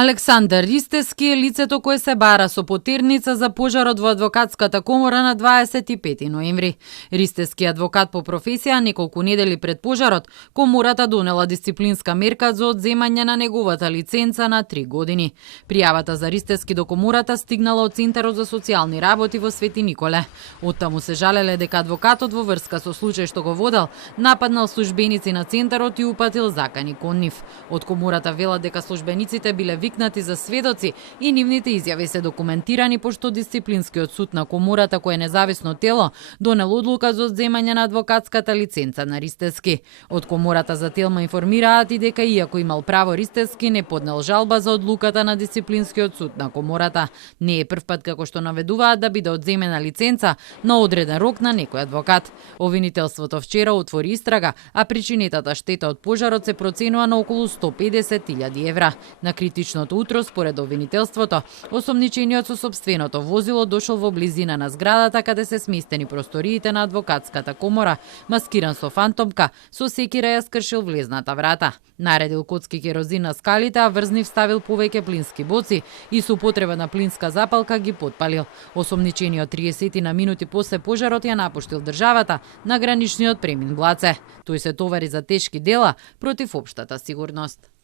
Александар Ристевски е лицето кое се бара со потерница за пожарот во адвокатската комора на 25 ноември. Ристевски адвокат по професија, неколку недели пред пожарот, комората донела дисциплинска мерка за одземање на неговата лиценца на 3 години. Пријавата за Ристевски до комората стигнала од Центарот за социјални работи во Свети Николе. Оттаму се жалеле дека адвокатот во врска со случај што го водел, нападнал службеници на Центарот и упатил закани кон нив. Од комората велат дека службениците биле викнати за сведоци и нивните изјави се документирани пошто дисциплинскиот суд на комората, кој е независно тело, донел одлука за одземање на адвокатската лиценца на Ристевски. Од комората за Телма информираат и дека иако имал право Ристевски не поднел жалба за одлуката на дисциплинскиот суд на комората. Не е првпат како што наведуваат да биде одземена лиценца на одреден рок на некој адвокат. Обвинителството вчера отвори истрага, а причинетата штета од пожарот се проценува на околу 150.000 евра. На критичното утро, според обвинителството, осомничениот со сопственото возило дошол во близина на зградата каде се сместени просториите на адвокатската комора, маскиран со фантомка, со секира ја скршил влезната врата. Наредил коцки керозин на скалите, а врз нив ставил повеќе плински боци и со употреба на плинска запалка ги потпалил. Осомничениот 30 на минути после пожарот ја напуштил државата на граничниот премин Блаце. Тој се товари за тешки дела против општата сигурност.